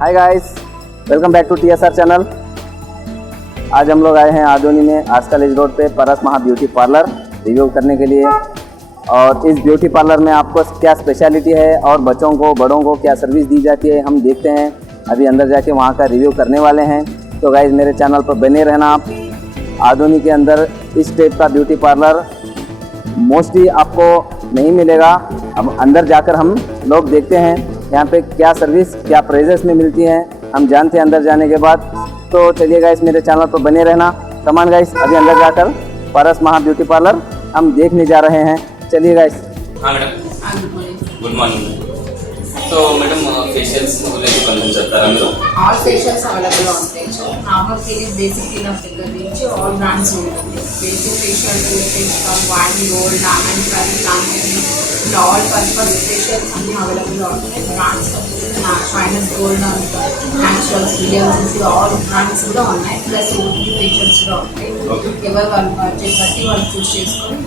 Hi guys, welcome back to TSR channel. आज हम लोग आए हैं आदोनी में आजकल इस रोड पे परस महा ब्यूटी पार्लर रिव्यू करने के लिए। और इस ब्यूटी पार्लर में आपको क्या स्पेशलिटी है और बच्चों को बड़ों को क्या सर्विस दी जाती है हम देखते हैं। अभी अंदर जाके वहाँ का रिव्यू करने वाले हैं। तो गाइस मेरे चैनल पर बने रहना आप। आदोनी के अंदर इस टाइप का ब्यूटी पार्लर मोस्टली आपको नहीं मिलेगा। अब अंदर जाकर हम लोग देखते हैं यहाँ पे क्या सर्विस क्या प्राइजेस में मिलती है, हम जानते हैं अंदर जाने के बाद। तो चलिए गाइस मेरे चैनल पर बने रहना। कमान गाइस, अभी अंदर जाकर परस महा ब्यूटी पार्लर हम देखने जा रहे हैं। चलिए गाइस। हाँ मैडम, गुड मॉर्निंग। तो मैडम फेशियल्स గురించి కొంచెం చెప్తారా మీరు? ఆల్ ఫేషియల్స్ అవైలబుల్ ఉంటాయి. నార్మల్ క్లీనింగ్ బేసిక్ క్లీనప్ దగ్గర నుంచి ఆల్ బ్రాండ్స్ ఉంటుంది. Basic facial from wine gold diamond plant all purpose facials అన్ని అవైలబుల్ ఉంటాయి. బ్రాండ్స్ ఫైనస్ gold Naturals Williams all brands కూడా ఉన్నాయి. ప్లస్ ఓటీ ఫేషియల్స్ కూడా ఉంటాయి. ఎవరు వాళ్ళు బడ్జెట్ బట్టి వాళ్ళు చూస్ చేసుకొని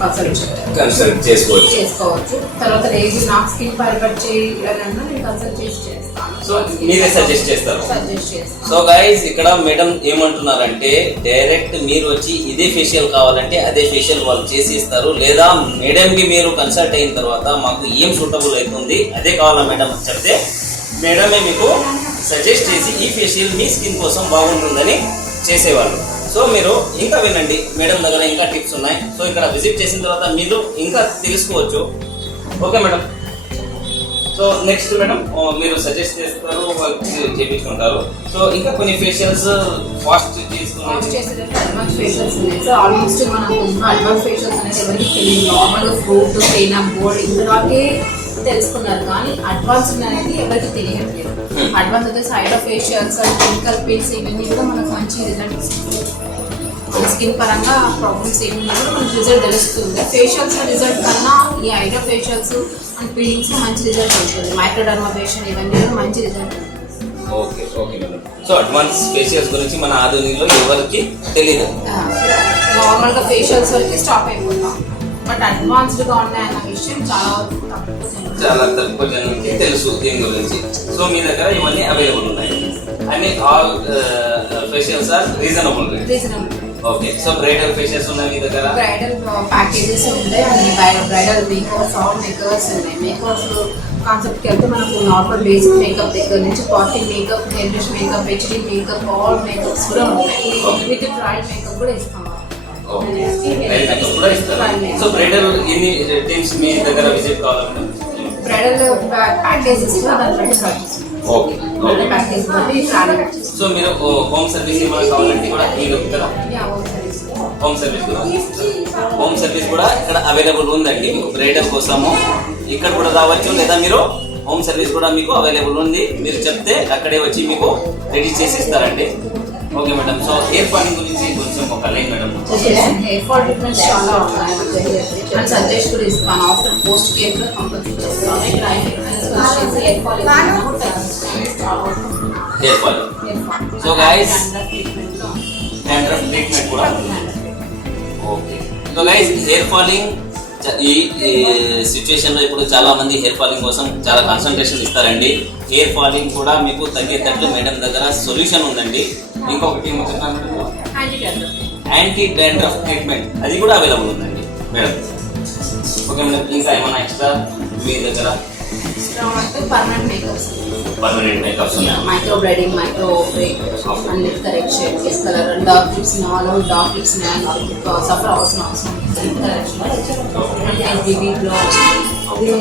కన్సల్ట్ చేసుకోవచ్చు. తర్వాత లేదు నాకు స్కిన్ పరిపట్ చేయాలన్నా నేను కన్సల్ట్ చేసి చేస్తాను. సో మీరే సజెస్ట్ చేస్తారు. సో గైస్ ఇక్కడ మేడం ఏమంటున్నారంటే డైరెక్ట్ మీరు వచ్చి ఇదే ఫేషియల్ కావాలంటే అదే ఫేషియల్ వాళ్ళు చేసి ఇస్తారు. లేదా మేడంకి మీరు కన్సల్ట్ అయిన తర్వాత మాకు ఏం సూటబుల్ అవుతుంది అదే కావాలా మేడం చెప్తే మేడమే మీకు సజెస్ట్ చేసి ఈ ఫేషియల్ మీ స్కిన్ కోసం బాగుంటుందని చేసేవాళ్ళు. సో మీరు ఇంకా వినండి, మేడం దగ్గర ఇంకా టిప్స్ ఉన్నాయి. సో ఇక్కడ విజిట్ చేసిన తర్వాత మీరు ఇంకా తెలుసుకోవచ్చు. Okay madam. So next madam మీరు సజెస్ట్ చేస్తారు, చేపించుకుంటారు. సో ఇంకా కొన్ని ఫేషియల్స్ ఫాస్ట్ అడ్వాన్స్ ఫేషియల్స్ ఉన్నాయి. సో ఆల్మోస్ట్ మనకు అడ్వాన్స్ ఫేషియల్స్ అనేది ఎవరికి తెలియదు. నార్మల్గా ఫ్రూట్ క్లీనప్ బోర్డ్ ఇంతవరకే తెలుసుకున్నారు, కానీ అడ్వాన్స్ అనేది ఎవరికి తెలియట్లేదు. అడ్వాన్స్ అయితే side of facials chemical peels ఇవన్నీ కూడా మనకు మంచి రిజల్ట్ ఇస్తుంది. మన స్కిన్ పరంగా ప్రాబ్లమ్స్ ఏమి కూడా మనకు రిజల్ట్ తెలుస్తుంది. ఫేషియల్స్ రిజల్ట్ కన్నా ఈ ఐడా ఫేషియల్స్ అండ్ పీలింగ్స్ మంచి రిజల్ట్ ఉంటుంది. మైక్రోడర్మాబ్రేషన్ ఇవన్నీ కూడా మంచి రిజల్ట్ ఉంటుంది. Okay okay madam. So advance facials గురించి మన ఆధునికలో ఎవరికి తెలియదు. నార్మల్గా ఫేషియల్స్ వరకు స్టాప్ అయిపోతాం, బట్ అడ్వాన్స్డ్గా ఉన్నాయన్న విషయం చాలా తక్కువ జనానికి తెలుసు దీని గురించి. సో మీ దగ్గర ఇవన్నీ అవైలబుల్ ఉన్నాయి. అన్ని all facials are reasonable. Okay. So bridal facials ఉన్నాయి మీ దగ్గర? బ్రైడల్ ప్యాకేజెస్ ఉంటాయి. అన్ని బ్రైడల్ మేకప్స్ ఆల్ మేకప్స్ ఉన్నాయి. మేకప్స్ కాన్సెప్ట్కి వెళ్తే మనకు నార్మల్ బేసిక్ మేకప్ దగ్గర నుంచి party makeup, hair brush makeup, HD makeup all makeups కూడా ఉంటాయి. విత్ ట్రయల్ మేకప్ కూడా ఇస్తాం. సో బ్రైడల్ ఎన్ని టీమ్స్ మీ దగ్గర విజిట్ కావాలంటే బ్రైడల్ ప్యాకేజెస్ కూడా దాని ఓకే. సో మీరు హోమ్ సర్వీస్ ఏమైనా కావాలంటే కూడా హోమ్ సర్వీస్ కూడా ఇక్కడ అవైలబుల్ ఉందండి మీకు బ్రైడల్ కోసము. ఇక్కడ కూడా రావచ్చు, లేదా మీరు హోమ్ సర్వీస్ కూడా మీకు అవైలబుల్ ఉంది. మీరు చెప్తే అక్కడే వచ్చి మీకు రెడీ చేసి ఇస్తారండి. Okay madam. So hair falling గురించి కొంచెం ఒక line madam. Hair fall treatments చాలా ఉన్నాయి. సజెస్ట్ కూడా ఇస్తాను. ఆఫ్టర్ పోస్ట్ కేర్ కూడా కంపల్సరీ చేస్తాను. ఇక్కడ hair fall so guys dandruff treatment కూడా. Okay. So guys hair falling ఈ సిచ్యువేషన్లో ఇప్పుడు చాలా మంది హెయిర్ ఫాలింగ్ కోసం చాలా కాన్సన్ట్రేషన్ ఇస్తారండి. హెయిర్ ఫాలింగ్ కూడా మీకు తగ్గేటట్లు మేడం దగ్గర సొల్యూషన్ ఉందండి. ఇంకొకటి యాంటీ డాండ్రఫ్ ట్రీట్మెంట్ అది కూడా అవైలబుల్ ఉందండి మేడం. Okay madam. ఇంకా ఏమైనా ఎక్స్ట్రా మీ దగ్గర? పర్మనెంట్ మేకప్స్ ఉన్నాయి. మైక్రో బ్లైడింగ్, మైక్రో అన్ని correction, face colour, dark lips all dark lips suffer అవసరం కరెక్షన్,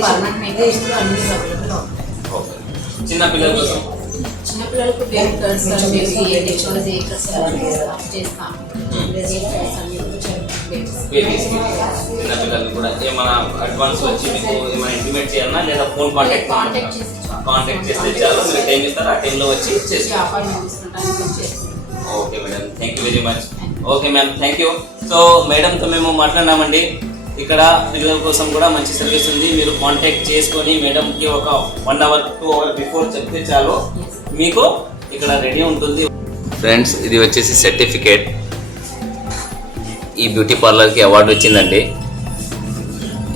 పర్మనెంట్ మేకప్స్ అన్ని అవైలబుల్. చిన్నపిల్లల కోసం చిన్నపిల్లలకు బేబీ కట్స్ చేస్తాం. చిన్నపిల్లలు కూడా ఏమైనా అడ్వాన్స్ వచ్చి మీకు ఏమైనా ఇంటిమేట్ చేయాలన్నా లేదా ఫోన్ కాంటాక్ట్ చేస్తే చాలు. మీరు టైం ఇస్తారు, ఆ టైంలో వచ్చి చేస్తారు. Okay madam, thank you very much. Okay ma'am, thank you. So మేడంతో మేము మాట్లాడినామండి. ఇక్కడ పిల్లల కోసం కూడా మంచి సర్వీస్ ఉంది. మీరు కాంటాక్ట్ చేసుకొని మేడంకి ఒక 1 hour 2 hours బిఫోర్ చెప్తే చాలు మీకు ఇక్కడ రెడీ ఉంటుంది. ఫ్రెండ్స్ ఇది వచ్చేసి సర్టిఫికేట్. ఈ బ్యూటీ పార్లర్కి అవార్డు వచ్చిందండి.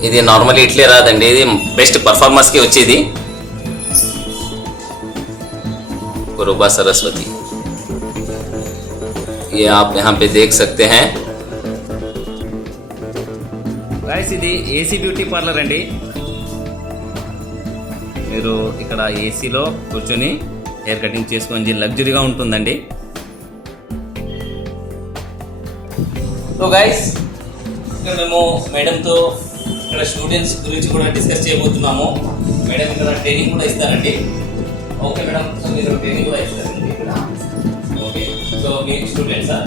ఇది నార్మల్లీ ఇట్లే రాదండి, ఇది బెస్ట్ పర్ఫార్మర్స్కి వచ్చేది. रूबा सरस्वती, ये आप यहाँ पे देख सकते हैं गाइस। ఇది ఏసీ బ్యూటీ పార్లర్ అండి. మీరు ఇక్కడ ఏసీలో కూర్చొని హెయిర్ కటింగ్ చేసుకొని లగ్జరీగా ఉంటుందండి. సో గైస్, ఇక్కడ మేము మేడంతో ఇక్కడ స్టూడెంట్స్ గురించి కూడా డిస్కస్ చేయబోతున్నాము. మేడం ఇక్కడ ట్రైనింగ్ కూడా ఇస్తారండి. ఓకే మేడం, సో మీరు ట్రైనింగ్ కూడా ఇస్తారండి ఇక్కడ. ఓకే, సో మీ స్టూడెంట్సా?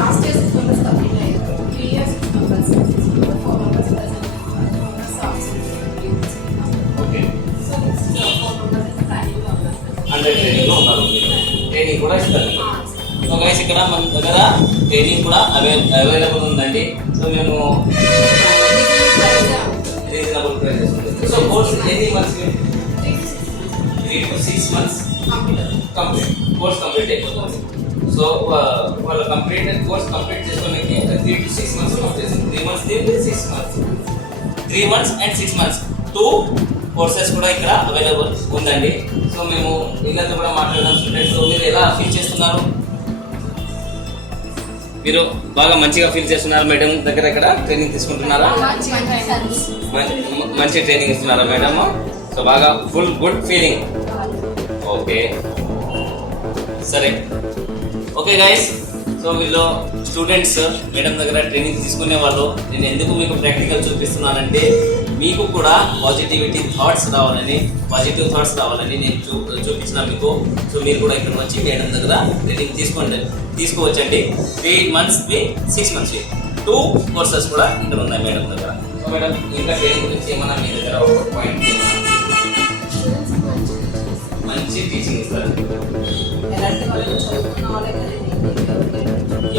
లాస్ట్ ఇయర్ 6 మెంబర్స్ కంప్లీట్ అయ్యారు. 3 years 6 members, 4 members present, 4 members okay, so 4 members planning లో ఉన్నారు. అండర్ ట్రైనింగ్లో ఉన్నారు. ట్రైనింగ్ కూడా ఇస్తారు. సో గైస్, ఇక్కడ మన దగ్గర ట్రైనింగ్ కూడా అవైలబుల్ ఉందండి. సో మేము రీజనబుల్ ప్రైసెస్ ఉంటుంది. సో కోర్స్ ఎన్ని months? 3 to 6 months complete course complete అయిపోతుంది. సో వాళ్ళ కోర్స్ కంప్లీట్ చేసుకోవడానికి 3 to 6 months complete. 3 months 6 months, 3 months and 6 months 2 courses కూడా ఇక్కడ అవైలబుల్ ఉందండి. సో మేము వీళ్ళతో కూడా మాట్లాడదాం. స్టూడెంట్స్, మీరు ఎలా ఫీల్ చేస్తున్నారు? మీరు బాగా మంచిగా ఫీల్ చేస్తున్నారు మేడం దగ్గర ఇక్కడ ట్రైనింగ్ తీసుకుంటున్నారా? మంచి ట్రైనింగ్ ఇస్తున్నారా మేడం? సో బాగా ఫుల్ గుడ్ ఫీలింగ్. ఓకే, సరే. ఓకే గైస్, సో వీళ్ళు స్టూడెంట్స్ మేడం దగ్గర ట్రైనింగ్ తీసుకునే వాళ్ళు. నేను ఎందుకు మీకు ప్రాక్టికల్ చూపిస్తున్నానంటే మీకు కూడా పాజిటివ్ థాట్స్ రావాలని నేను చూపించిన మీకు. సో మీరు కూడా ఇక్కడ వచ్చి మేడం దగ్గర ట్రైనింగ్ తీసుకోవచ్చండి. 3 months 6 months 2 కోర్సెస్ కూడా ఇక్కడ ఉన్నాయి మేడం దగ్గర. సో మేడం, ఇంకా ట్రైనింగ్ గురించి ఏమన్నా మీ దగ్గర ఒక పాయింట్ మంచి టీచింగ్ ఇస్తారు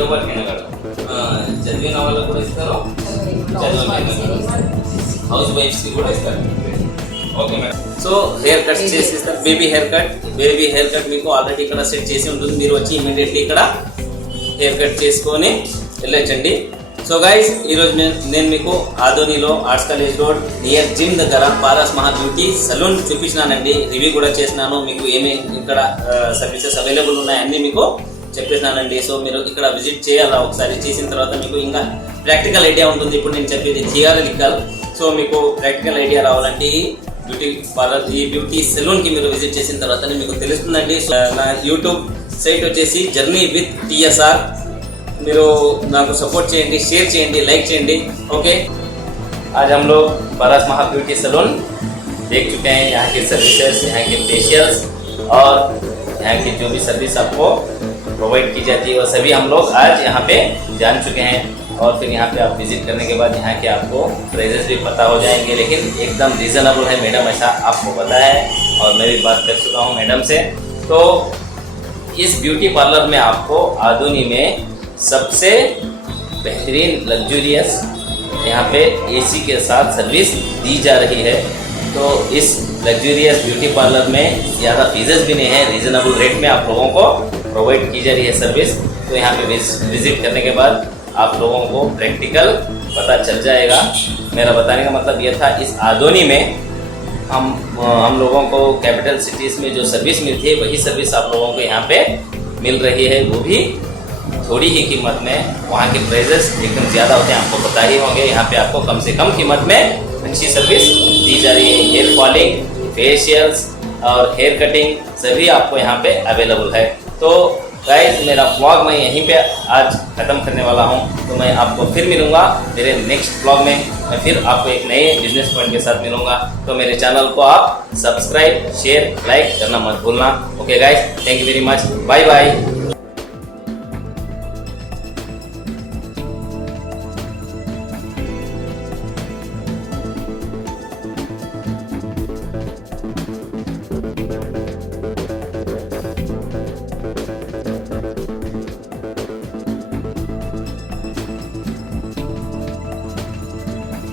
ఎవరికైనా కాదు, చదివిన వాళ్ళకు కూడా ఇస్తారు, హౌస్ వైఫ్స్ కూడా ఇస్తారు. Okay madam. So hair cut చేసి ఇస్తారు. బేబీ హెయిర్ కట్ మీకు ఆల్రెడీ ఇక్కడ సెట్ చేసి ఉంటుంది. మీరు వచ్చి ఇమీడియట్లీ ఇక్కడ హెయిర్ కట్ చేసుకొని వెళ్ళొచ్చండి. సో గైస్, ఈరోజు నేను మీకు ఆదోనిలో arts college road near gym దగ్గర పారస్ మహా బ్యూటీ సలూన్ చూపించినానండి. రివ్యూ కూడా చేసినాను. మీకు ఏమేమి ఇక్కడ సర్వీసెస్ అవైలబుల్ ఉన్నాయి అన్నీ మీకు చెప్పేసినానండి. సో మీరు ఇక్కడ విజిట్ చేయాలా ఒకసారి. చేసిన తర్వాత మీకు ఇంకా ప్రాక్టికల్ ఐడియా ఉంటుంది. ఇప్పుడు నేను చెప్పేది థియరిటికల్. సో మీకు ప్రాక్టికల్ ఐడియా రావాలంటే బ్యూటీ పార్లర్, ఈ బ్యూటీ సెలూన్కి మీరు విజిట్ చేసిన తర్వాతనే మీకు తెలుస్తుందండి. సో నా యూట్యూబ్ సైట్ వచ్చేసి జర్నీ విత్ TSR. మీరు నాకు సపోర్ట్ చేయండి, షేర్ చేయండి, లైక్ చేయండి. ओके, आज हम लोग पारस महा ब्यूटी सैलून देख चुके हैं. यहाँ की सर्विसेज, यहाँ के फेशियल्स और यहाँ की जो भी सर्विस आपको प्रोवाइड की जाती है वो सभी हम लोग आज यहाँ पे जान चुके हैं. और फिर यहाँ पे आप विजिट करने के बाद यहाँ के आपको प्राइजेस भी पता हो जाएंगे. लेकिन एकदम रीज़नेबल है मैडम, ऐसा आपको पता है और मैं भी बात कर चुका हूँ मैडम से. तो इस ब्यूटी पार्लर में आपको आदोनी में सबसे बेहतरीन लग्जूरियस यहाँ पे AC के साथ सर्विस दी जा रही है. तो इस लग्जूरियस ब्यूटी पार्लर में ज़्यादा फीसेस भी नहीं है, रीज़नेबल रेट में आप लोगों को प्रोवाइड की जा रही है सर्विस. तो यहाँ पे विजिट करने के बाद आप लोगों को प्रैक्टिकल पता चल जाएगा. मेरा बताने का मतलब ये था, इस आदोनी में हम लोगों को कैपिटल सिटीज़ में जो सर्विस मिलती है वही सर्विस आप लोगों को यहाँ पे मिल रही है, वो भी थोड़ी ही कीमत में. वहाँ के प्राइजेस एकदम ज़्यादा होते हैं, आपको पता ही होंगे. यहाँ पे आपको कम से कम कीमत में अच्छी सर्विस दी जा रही है. हेयर फॉलिंग, फेशियल्स और हेयर कटिंग सभी आपको यहाँ पे अवेलेबल है. तो गाइस, मेरा व्लॉग मैं यहीं पे आज ख़त्म करने वाला हूँ. तो मैं आपको फिर मिलूँगा मेरे नेक्स्ट व्लॉग में. मैं फिर आपको एक नए बिजनेस पॉइंट के साथ मिलूँगा. तो मेरे चैनल को आप सब्सक्राइब, शेयर, लाइक करना मत भूलना. Okay guys, thank you very much. Bye bye.